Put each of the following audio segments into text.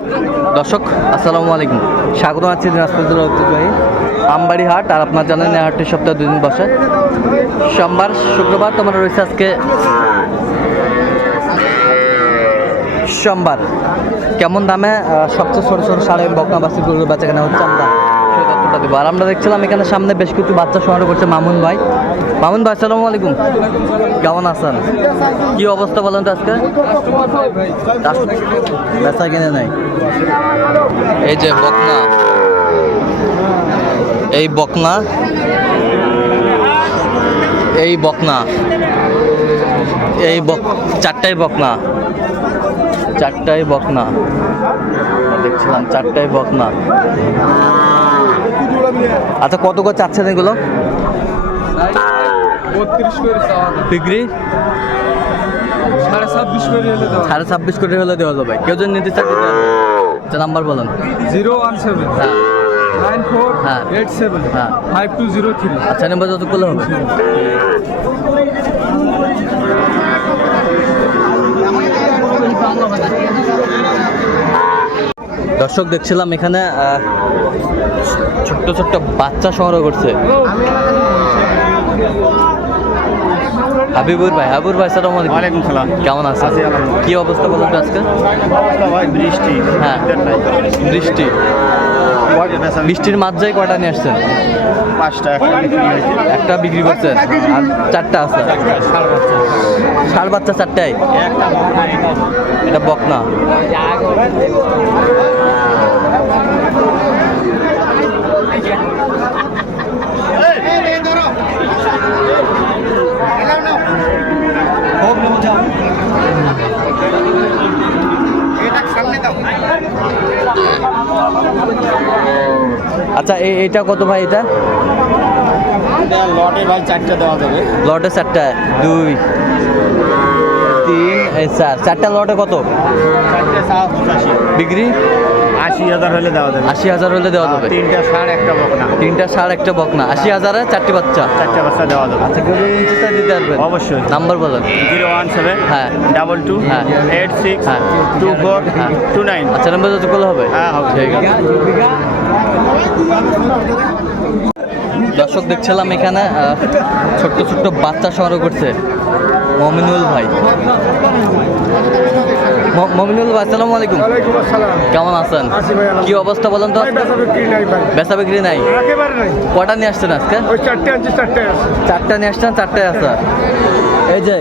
দর্শক, আসসালামু আলাইকুম। স্বাগত আছি দিনাজপুর ঐতিহ্যবাহী আমবাড়ি হাট আর আপনার জানেন এই হাটটি সপ্তাহে দুই দিন বসে। সোমবার, শুক্রবার তোমার রয়েছে আজকে সোমবার। কেমন দামে সবচেয়ে ছোটো ছোটো সাড়ে বকনা বাসি গরুর বাচ্চা কেনা হচ্ছে আমরা দেবো। আর আমরা দেখছিলাম এখানে সামনে বেশ কিছু বাচ্চা সংগ্রহ করছে মামুন ভাই। মামুন ভাই আসসালামু আলাইকুম। কেমন আছেন? কি অবস্থা বলেন তো আজকে? বেচা কিনে নাই। এই যে বকনা। এই বকনা। এই বকনা। এই বক চারটাই বকনা। চারটাই বকনা। দেখছিলাম চারটাই বকনা। আচ্ছা কত করে চাচ্ছেন এগুলো? বত্রিশ করে। বিক্রি সাড়ে ছাব্বিশ করে হলে সাড়ে ছাব্বিশ কোটি হলে দেওয়া যাবে। কেউ যদি নিতে চান আচ্ছা নাম্বার বলেন। Zero one seven. হ্যাঁ। নাইন ফোর হ্যাঁ। Eight seven. হ্যাঁ। Five two zero three. আচ্ছা নাম্বার যত করলে হবে। দর্শক দেখছিলাম এখানে ছোট্ট ছোট্ট বাচ্চা সংগ্রহ করছে। হাবিবুর ভাই হাবিবুর ভাই সালাম আলাইকুম। সালাম। কেমন আছেন। কি অবস্থা বলুন আজকে? ভাই বৃষ্টি। হ্যাঁ। বৃষ্টি। বৃষ্টির মাঝায় কয়টা নিয়ে আসছেন? পাঁচটা একটা বিক্রি হয়েছে। একটা বিক্রি করছেন? আর চারটা আছে? ষাট বাচ্চা চারটায় এটা বকনা। আচ্ছা এটা কত ভাই এটা? লটে ভাই চারটা দেওয়া যাবে। লটে চারটা দুই তিন চার। চারটা লটে কত? বিক্রি? আশি হাজার হলে দেওয়া যাবে। আশি হাজার হলে দেওয়া যাবে। তিনটা ষাট একটা বকনা। তিনটা ষাট একটা বকনা। আশি হাজারে চারটি বাচ্চা। চারটে বাচ্চা দেওয়া যাবে। আচ্ছা কেউ যদি দিতে পারবেন। অবশ্যই। নাম্বার বলেন জিরো ওয়ান সেভেন হ্যাঁ। ডাবল টু হ্যাঁ। এইট সিক্স হ্যাঁ। টু ফোর হ্যাঁ। Two nine. আচ্ছা নাম্বার যত করলে হবে। হ্যাঁ, হবে। ঠিক আছে। দর্শক দেখছিলাম এখানে ছোট্ট ছোট্ট বাচ্চা সংগ্রহ করছে মমিনুল ভাই। মমিনুল ভাই আসসালামু আলাইকুম। কেমন আছেন। কি অবস্থা বলেন তো? বেচা বিক্রি নাই কটা নিয়ে আসছেন আজকে? চারটে চারটে চারটা নিয়ে আসছেন চারটায় আছে। এই যে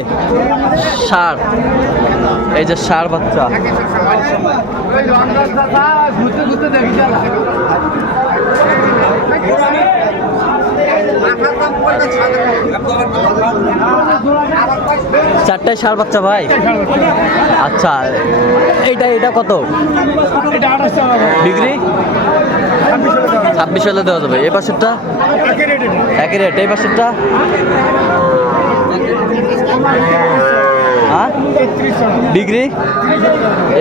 ষাঁড় এই যে সার বাচ্চা। চারটায় ষাঁড় বাচ্চা ভাই? আচ্ছা এইটা এটা কত। ডিগ্রি? ছাব্বিশ হলে দেওয়া যাবে। এই পাশেরটা। একই রেট এই পাশেরটা? হ্যাঁ। ডিগ্রি?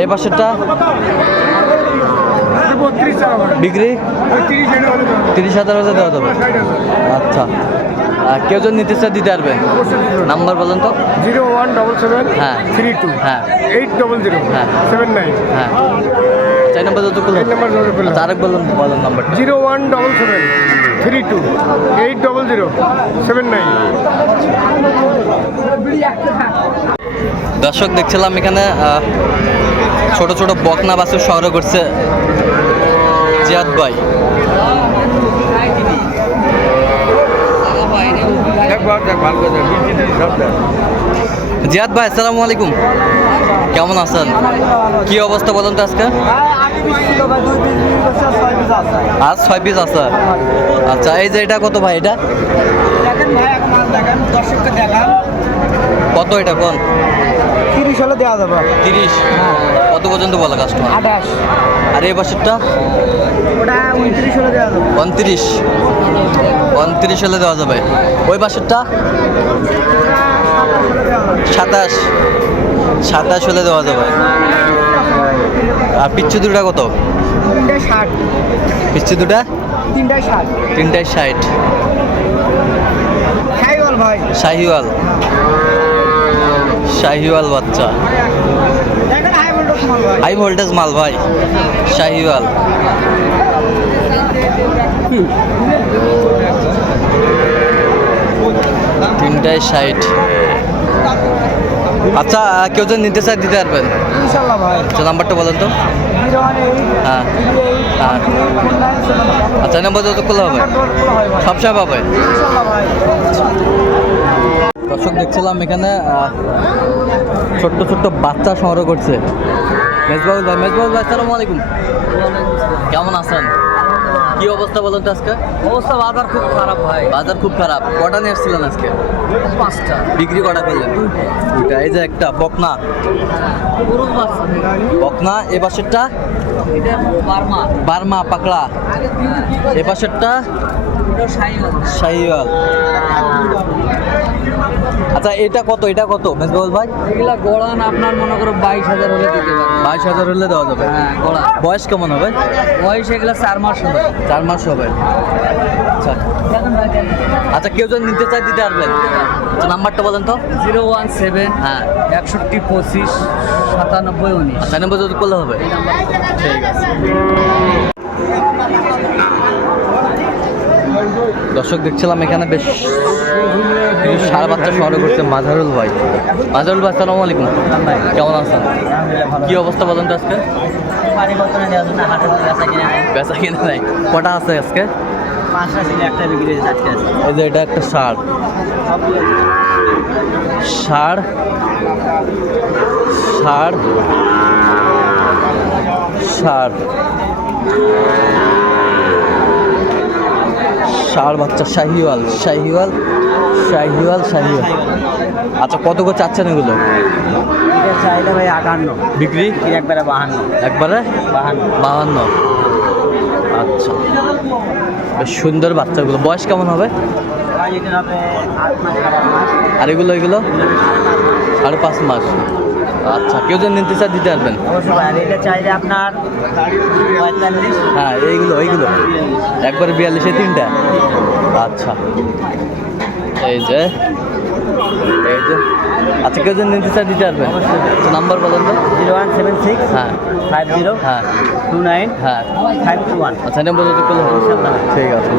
এই পাশেরটা। ডিগ্রি? তিরিশ হাজার হলে দেওয়া যাবে। আচ্ছা। আর কেউ যদি নিতে চায় দিতে হবে। নাম্বার বলেন তো। জিরো ওয়ান ডবল সেভেন হ্যাঁ। থ্রি টু হ্যাঁ। এইট ডবল জিরো হ্যাঁ। সেভেন নাইন হ্যাঁ। চার নাম্বার যত নাম্বার আরেক বলুন বলেন নাম্বারটা। Zero one double seven three two eight double zero seven nine দর্শক দেখছিলাম এখানে ছোট ছোট বকনা বাসু সংগ্রহ করছে জিয়াদ ভাই। জিয়াদ ভাই আসসালামু আলাইকুম। কেমন আছেন? কি অবস্থা বলেন তো আজকে? আজ ছয় পিস আছে? আচ্ছা এই যে এটা কত ভাই এটা? কত এটা কোন? তিরিশ হলে দেওয়া যাবে। তিরিশ? কত পর্যন্ত বলে কাস্টমার আঠাশ। আর এই বছরটা ওটা উনত্রিশ হলে দেওয়া যাবে। উনত্রিশ। উনত্রিশ হলে দেওয়া যাবে। ওই বাসেরটা সাতাশ সাতাশ হলে দেওয়া যাবে। আর পিচ্ছু দুটা কত? পিচ্ছু দুটা? তিনটায় ষাট। শাহিওয়াল শাহিওয়াল। বাচ্চা। হাই ভোল্টেজ মাল ভাই। শাহিওয়াল। তিনটায় ষাট। আচ্ছা কেউ যদি নিতে চায় দিতে পারবেন? আচ্ছা নাম্বারটা বলেন তো। হ্যাঁ। আচ্ছা নাম্বার যত খোলা হবে। সবসময় পাবে। দর্শক দেখছিলাম এখানে ছোট্ট ছোট্ট বাচ্চা সংগ্রহ করছে। মেজবাউল ভাই মেজবাউল ভাই আসসালামু আলাইকুম। কেমন আছেন? কি অবস্থা বলুন তো আজকে? অবস্থা বাজার খুব খারাপ ভাই। বাজার খুব খারাপ। কটা নিয়ে এসেছিলেন আজকে? পাঁচটা। বিক্রি কটা করলেন? দুইটা। এই যে একটা বকনা। বকনা এ এটা বার্মা। পাকড়া এ পাশেরটা? শাহিওয়াল। আচ্ছা এটা কত? এটা কত মেজবাউল ভাই? এগুলা গোড়ান আপনার মনে করো বাইশ হাজার হলে দিতে পারবে বাইশ হাজার হলে দেওয়া যাবে। হ্যাঁ গোড়া বয়স কেমন হবে? বয়স এগুলা চার মাস হবে। চার মাস হবে। আচ্ছা। আচ্ছা কেউ যদি নিতে চায় দিতে পারবেন। আচ্ছা নাম্বারটা বলেন তো। জিরো ওয়ান সেভেন হ্যাঁ। একষট্টি পঁচিশ সাতানব্বই উনিশ। আচ্ছা নম্বর করলে হবে। ঠিক আছে। দর্শক দেখছিলাম এখানে বেশ সারা বাচ্চা সংগ্রহ করছে মাজারুল ভাই। মাজারুল ভাই আসসালামু আলাইকুম। কেমন আছেন? কি অবস্থা বলেন তো আজকে? বেচা কিনে নেই। বেচা কিনে নাই। কটা আছে আজকে? একটা বিক্রি হয়েছে আজকে আছে। এই যে এটা একটা সার। ষাড় ষাড় ষাড় ষাড় বাচ্চা শাহিওয়াল শাহিওয়াল শাহিওয়াল শাহিওয়াল। আচ্ছা কত করে চাচ্ছেন এগুলো? চাইলে ভাই আটান্ন। বিক্রি? একবারে বাহান্ন। একবারে? বাহান্ন। বাহান্ন। আচ্ছা। বেশ সুন্দর বাচ্চাগুলো। বয়স কেমন হবে? আর এগুলো এগুলো? সাড়ে পাঁচ মাস। আচ্ছা কেউ যদি নিতে চায় দিতে পারবেন। অবশ্যই ভাই আর এটা চাইলে আপনার পঁয়তাল্লিশ। হ্যাঁ এইগুলো এইগুলো। একবারে বিয়াল্লিশে তিনটা। আচ্ছা। এই যে এই যে। আচ্ছা কেউ যদি নিতে চায় দিতে পারবেন। আচ্ছা নাম্বার বলেন তো। জিরো ওয়ান সেভেন সিক্স হ্যাঁ। ফাইভ জিরো হ্যাঁ। টু নাইন হ্যাঁ। Five two one. আচ্ছা নাম্বার ঠিক আছে।